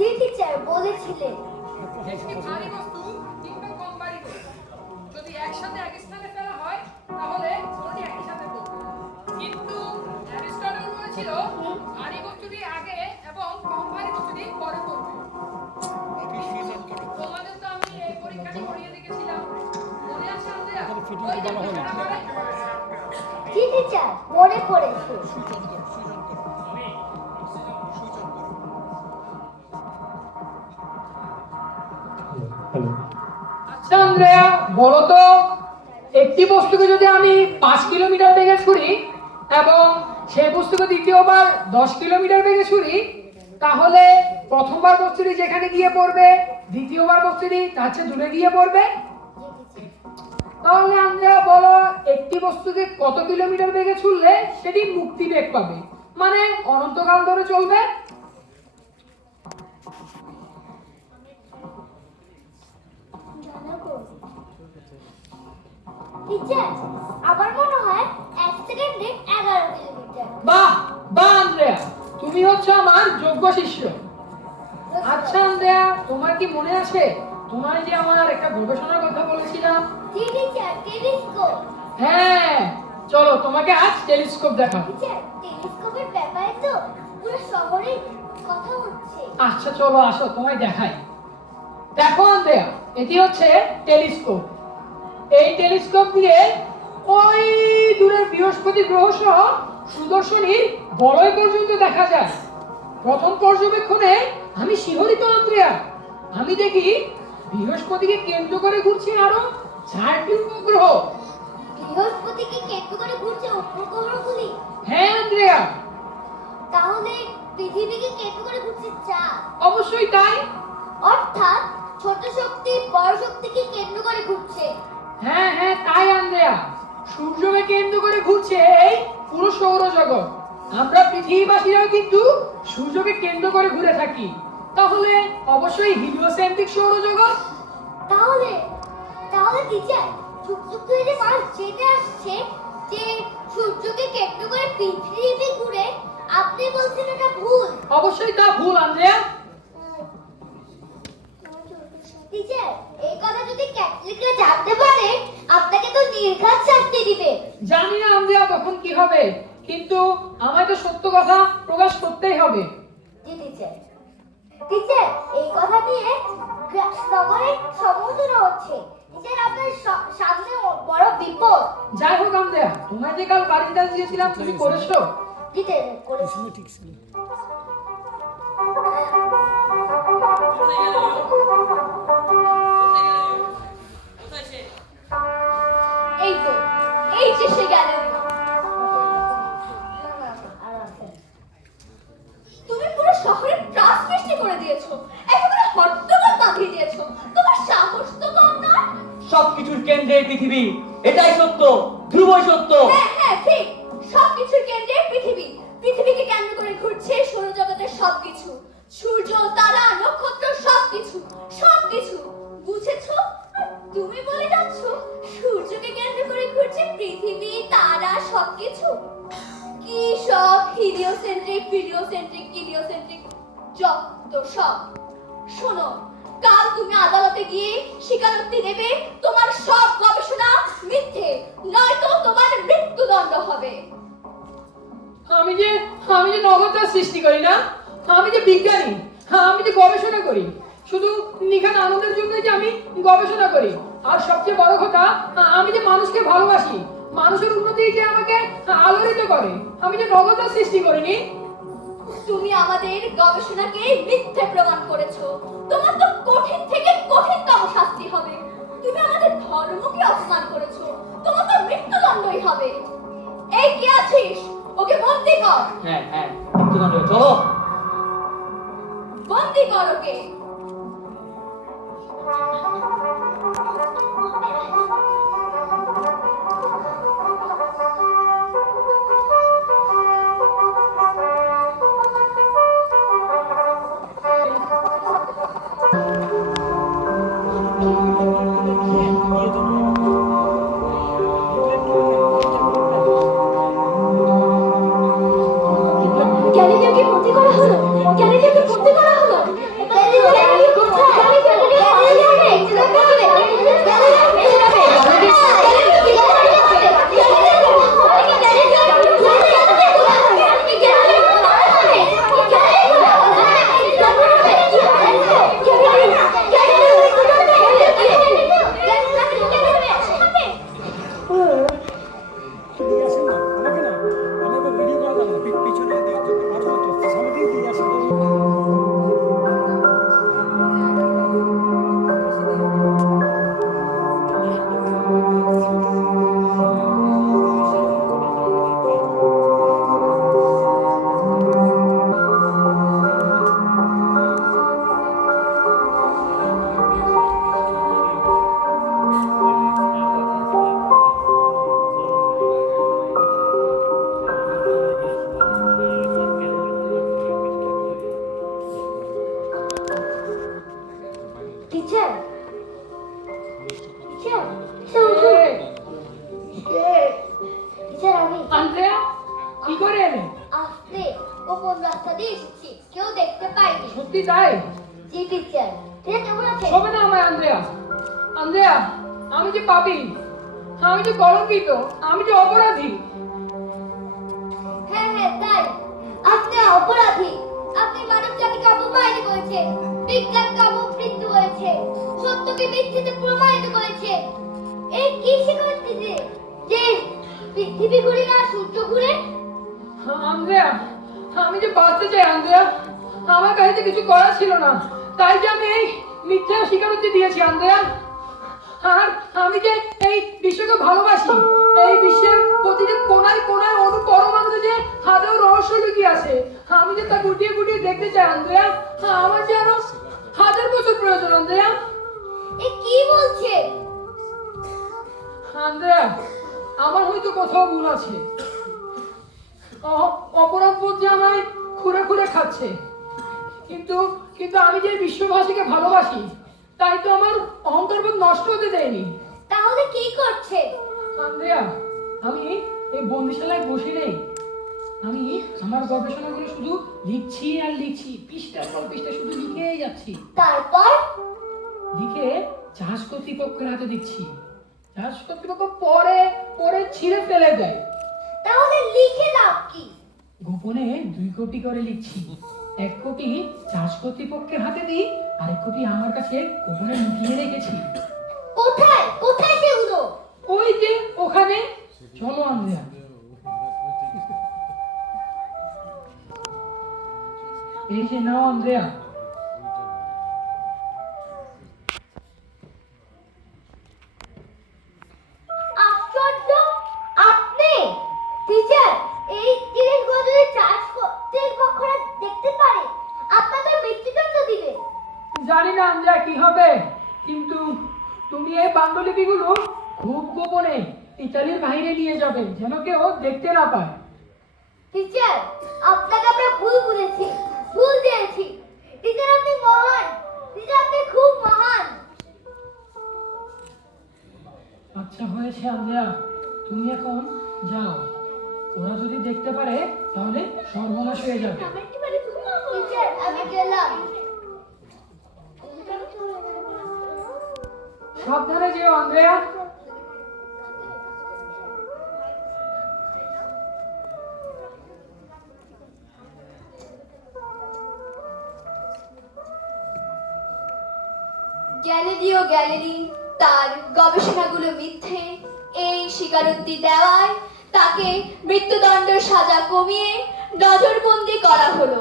জি teacher বলেছিলেন। একটি ভারী বস্তু কিংবা কম ভারী বস্তু যদি একসাথে এক স্থানে ফেলা হয় তাহলে দুটোটি একই সাথে পড়বে। কিন্তু অ্যারিস্টটল বলেছিল ভারী বস্তুটি আগে এবং কম ভারী বস্তুটি পরে পড়বে। তোমাদের তো আমি এই পরীক্ষাটি করিয়ে দেখেছিলাম, মনে আছে আন্দ্রেয়া? ওই যে পিঠাটা বানাই? জি টিচার মনে পড়েছে। আচ্ছা আন্দ্রেয়া, বলো তো একটি বস্তুকে যদি আমি 5 কিলোমিটার বেগে ছুড়ি এবং সেই বস্তুকে দ্বিতীয়বার 10 কিলোমিটার বেগে ছুড়ি, তাহলে প্রথমবার বস্তুটি যেখানে গিয়ে পড়বে দ্বিতীয়বার বস্তুটি তার চেয়ে দূরে গিয়ে পড়বে। তাহলে আমরা বলো একটি বস্তুকে কত কিলোমিটার বেগে ছুড়লে সেটি মুক্তি বেগ পাবে, মানে অনন্তকাল ধরে চলবে? টিচার আমার মনে হয় 1 সেকেন্ডে 11 কিলোমিটার। বাহ বাহ আন্দ্রেয়া, তুমি হচ্ছে আমার যোগ্য শিষ্য। আচ্ছা আন্দ্রেয়া, তোমার কি মনে আছে তোমায় যে আমার একটা গবেষণার কথা বলেছিলাম? জি টিচার টেলিস্কোপ। হ্যাঁ, চলো তোমাকে আজ টেলিস্কোপ দেখাবো। টিচার টেলিস্কোপের ব্যাপারে তো পুরো শহরে কথা হচ্ছে। আচ্ছা চলো আসো তোমায় দেখাই। দেখো আন্দ্রেয়া, এটি হচ্ছে টেলিস্কোপ। এই টেলিস্কোপ দিয়ে ওই দূরের বৃহস্পতি গ্রহ সহ সুদর্শনীর বলয় পর্যন্ত দেখা যায়। প্রথম পর্যবেক্ষণে আমি শিহরিত আন্দ্রেয়া। আমি দেখি বৃহস্পতিকে কেন্দ্র করে ঘুরছে আরো 4টি উপগ্রহ। বৃহস্পতিকে কেন্দ্র করে ঘুরছে উপগ্রহগুলি। হ্যাঁ আন্দ্রেয়া, তাহলে পৃথিবীকে কেন্দ্র করে ঘুরছে চাঁদ। অবশ্যই তাই। অর্থাৎ ছোট শক্তি বড় শক্তিকে কেন্দ্র করে ঘুরছে। হ্যাঁ হ্যাঁ তাই আন্দ্রেয়া, সূর্যকে কেন্দ্র করে ঘুরছে এই পুরো সৌরজগৎ। আমরা পৃথিবীবাসীরাও কিন্তু সূর্যকে কেন্দ্র করে ঘুরে থাকি। তাহলে অবশ্যই হিলিওসেন্ট্রিক সৌরজগৎ। তাহলে তাহলে টিচার যুগ ধরে যে মানুষ জেনে আসছে যে সূর্যকে কেন্দ্র করে পৃথিবী ঘুরে, আপনি বলছেন এটা ভুল। অবশ্যই তা ভুল আন্দ্রেয়া। টিচার এই কথা যদি ক্যাথলিকরা জানতে পারে আপনাকে তো নির্ঘাত শাস্তি দিবে। জানি না আন্দ্রেয়া তখন কি হবে, কিন্তু আমায় তো সত্য কথা প্রকাশ করতেই হবে। জি টিচার। টিচার এই কথা নিয়ে নগরে সমালোচনা হচ্ছে। টিচার আপনার সামনে বড় বিপদ। যাই হোক আন্দ্রেয়া, তোমায় যে কাল বাড়িটা দিয়েছিলাম তুমি করেছো? টিচার করেছি। এই তো এই যে সে গেলেন। তুমি পুরো শহরে ত্রাস সৃষ্টি করে দিয়েছো, একেবারে হট্টগোল বাঁধিয়ে দিয়েছো। তোমার সাহস তো কম নয়। সবকিছুর কেন্দ্রে পৃথিবী, এটাই সত্য, ধ্রুবই সত্য। হ্যাঁ হ্যাঁ ঠিক, সবকিছুর কেন্দ্রে পৃথিবী। পৃথিবীকে কেন্দ্র করে ঘুরছে সৌরজগতের সবকিছু, সূর্য তারা নক্ষত্র সবকিছু সবকিছু। বুঝেছো? আর তুমি বলে যাচ্ছ সূর্যকে কেন্দ্র করে ঘুরছে পৃথিবী তারা সবকিছু। কি সব হিলিওসেন্ট্রিক কিলিওসেন্ট্রিক যত সব। শোনো, কাল তুমি আদালতে গিয়ে স্বীকারোক্তি দেবে তোমার সব গবেষণা মিথ্যে, নয়তো তোমার মৃত্যুদণ্ড হবে। আমি যে নগরতার সৃষ্টি করি না, আমি যে বিজ্ঞানী, আমি যে গবেষণা করি। শুধু নিখান আনন্দের জন্য যে আমি গবেষণা করি। আর সবচেয়ে বড় কথা, আমি যে মানুষকে ভালোবাসি, মানুষের উন্নতি যে আমাকে আলোড়িত করে। আমি যে নগরতার সৃষ্টি করিনি। তুমি আমাদের গবেষণাকে মিথ্যে প্রমাণ করেছো। তোমার তো কঠিন থেকে কঠিনতম শাস্তি হবে। তুমি আমাদের ধর্মকে অপমান করেছো, তোমার তো মৃত্যুদণ্ডই হবে। এই কি আছিস? ওকে বন্দি কর। হ্যাঁ হ্যাঁ, মৃত্যুদণ্ড, চলো। বন্দি কর ওকে। গ্যালিলিওকে বন্দি করা হলো। দিয়ে এসেছি, কেউ দেখতে পায়নি। সত্যি তাই? জি টিচার। টিচার কেমন আছে? শোবে না আমায় আন্দ্রেয়া। আন্দ্রেয়া, আমি যে পাপী, আমি যে কলঙ্কিত, আমি যে অপরাধী। হ্যাঁ হ্যাঁ তাই, আপনি অপরাধী। আপনি মানব জাতিকে অপমানিত করেছেন, বিজ্ঞানকে অপমৃত্যু করেছেন, সত্যকে মিথ্যেতে প্রমাণিত করেছেন। এই কি শিখাচ্ছি যে পৃথিবী ঘুরে না সূর্য ঘুরে? আন্দ্রেয়া, আমি যে বাঁচতে চাই আন্দ্রেয়া, আমার কাছে তো কিছু করার ছিল না, তাই যে আমি এই মিথ্যা স্বীকারোক্তি দিয়েছি আন্দ্রেয়া। আর আমি যে এই বিশ্বকে ভালোবাসি, এই বিশ্বের প্রতিটি কোনায় কোনায় অনু পরমাণুতে যে হাজার রহস্য লুকিয়ে আছে, আমি যে তা গুটিয়ে গুটিয়ে দেখতে চাই আন্দ্রেয়া। আমার যে আরো 1000 বছর প্রয়োজন আন্দ্রেয়া। এ কি বলছে? আন্দ্রেয়া, আমার হয়তো কোথাও ভুল আছে, অপরাধ বোধ যে আমায় খুঁড়ে খুঁড়ে খাচ্ছে, কিন্তু কিন্তু আমি যে বিশ্ববাসীকে ভালোবাসি, তাই তো আমার অহংকার বোধ নষ্ট হতে দেয়নি। তাহলে কি করছে? আন্দ্রেয়া, আমি এই বন্দিশালায় বসে নেই, আমি আমার গবেষণাগুলো শুধু লিখছি আর লিখছি, পৃষ্ঠার পর পৃষ্ঠা শুধু লিখেই যাচ্ছি। তারপর লিখে জাহাজ কর্তৃপক্ষের হাতে দিচ্ছি। জাহাজ কর্তৃপক্ষ পরে পরে ছিঁড়ে ফেলে দেয়। তাহলে লিখে লাভ কি? গোপনে 2 কপি করে লিখছি। 1 কপি জাহাজ কর্তৃপক্ষের হাতে দিই, আরেক কপি আমার কাছে গোপনে লুকিয়ে রেখেছি। কোথায় কোথায় সেগুলো? ওই যে ওখানে, চলো আন্দ্রেয়া। এই যে নাও আন্দ্রেয়া। আশ্চর্য, আপনি টিচার এই জিনিসগুলো যদি চার্জ কর্তৃপক্ষরা দেখতে পারে, আপনাদের মৃত্যুদণ্ড দিবে। জানি না আন্দ্রেয়া কি হবে, কিন্তু তুমি এই পাণ্ডুলিপিগুলো খুব গোপনে ইতালির বাইরে নিয়ে যাবে, যেন কেউ দেখতে না পায়। টিচার, আপনাকে আমরা ভুল বুঝেছি, ভুল দিয়েছি। টিচার আপনি মহান, টিচার আপনি খুব মহান। আচ্ছা হয়েছে আন্দ্রেয়া, তুমি এখন যাও। ওরা যদি দেখতে পারে তাহলে সর্বনাশ হয়ে যাবে। টিচার আমি গেলাম। সাবধানে যেও আন্দ্রেয়া। গ্যালিলিও গ্যালিলি তার গবেষণাগুলো মিথ্যে এই স্বীকারোক্তি দেওয়ায় তাকে মৃত্যুদণ্ডের সাজা কমিয়ে নজরবন্দি করা হলো।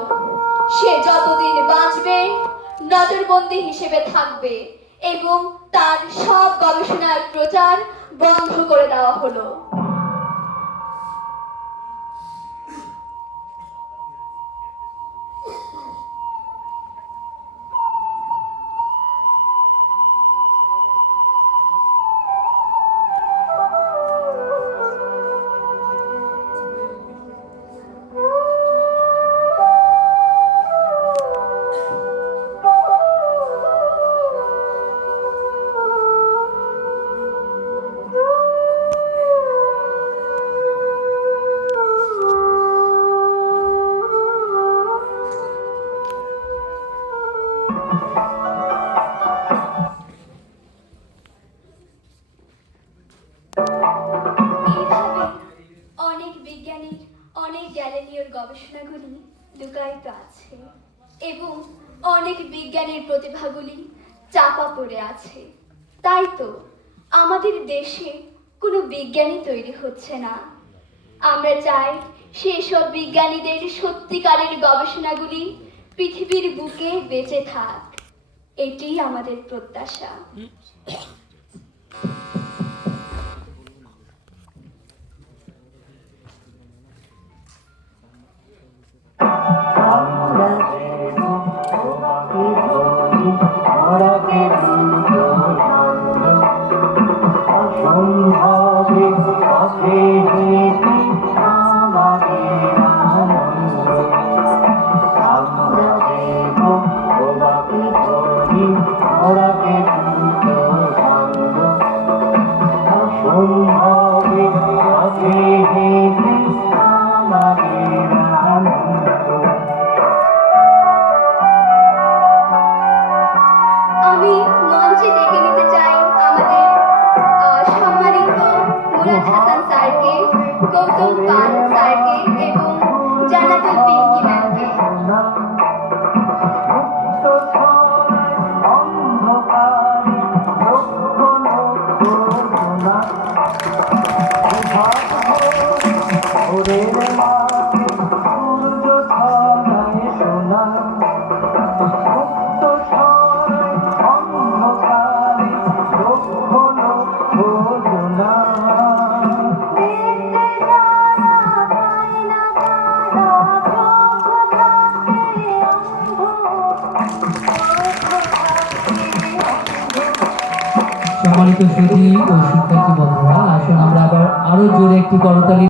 সে যতদিন বাঁচবে নজরবন্দি হিসেবে থাকবে এবং তার সব গবেষণার প্রচার বন্ধ করে দেওয়া হলো। এইভাবে অনেক বিজ্ঞানীর অনেক গ্যালিলিওর গবেষণাগুলি লুকায়িত আছে এবং অনেক বিজ্ঞানীর প্রতিভাগুলি চাপা পড়ে আছে। তাই তো আমাদের দেশে কোনো বিজ্ঞানী তৈরি হচ্ছে না। আমরা চাই সেসব বিজ্ঞানীদের সত্যিকারের গবেষণাগুলি পৃথিবীর বুকে বেঁচে থাক, এটিই আমাদের প্রত্যাশা। সম্মানিত সুধী ও শিক্ষার্থী বন্ধুরা, আসুন আমরা আবার আরো জোরে একটি করতালি